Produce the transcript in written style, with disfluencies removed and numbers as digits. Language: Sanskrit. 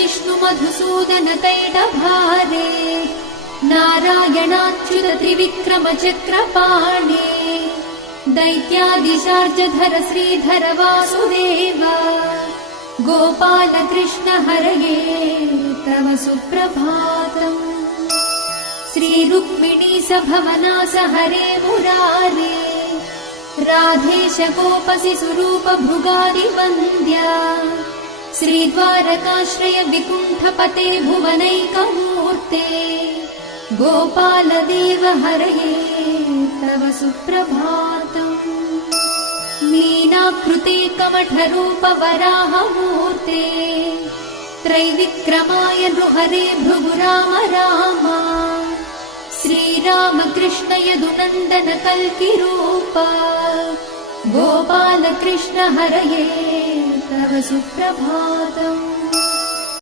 विष्णु मधुसूदन कैटभारे नारायणाच्युत त्रिविक्रम चक्रपाणे दैत्यादिशार्जधर श्रीधर वासुदेव गोपाल कृष्ण हरये तव सुप्रभातम्। श्री रुक्मिणी सभवनास हरे मुरारे राधेश गोपसि स्वरूप भृगादि वन्द्या श्रीद्वारकाश्रय विकुण्ठपते भुवनैकमूर्ते गोपाल देव हरये तव सुप्रभातम्। मीनाकृते कमठरूप वराहमूर्ते त्रैविक्रमाय नृहरे भृगु राम राम श्रीराम कृष्ण यदुनन्दन कल्किरूप गोपाल कृष्ण हरये तव सुप्रभातम्।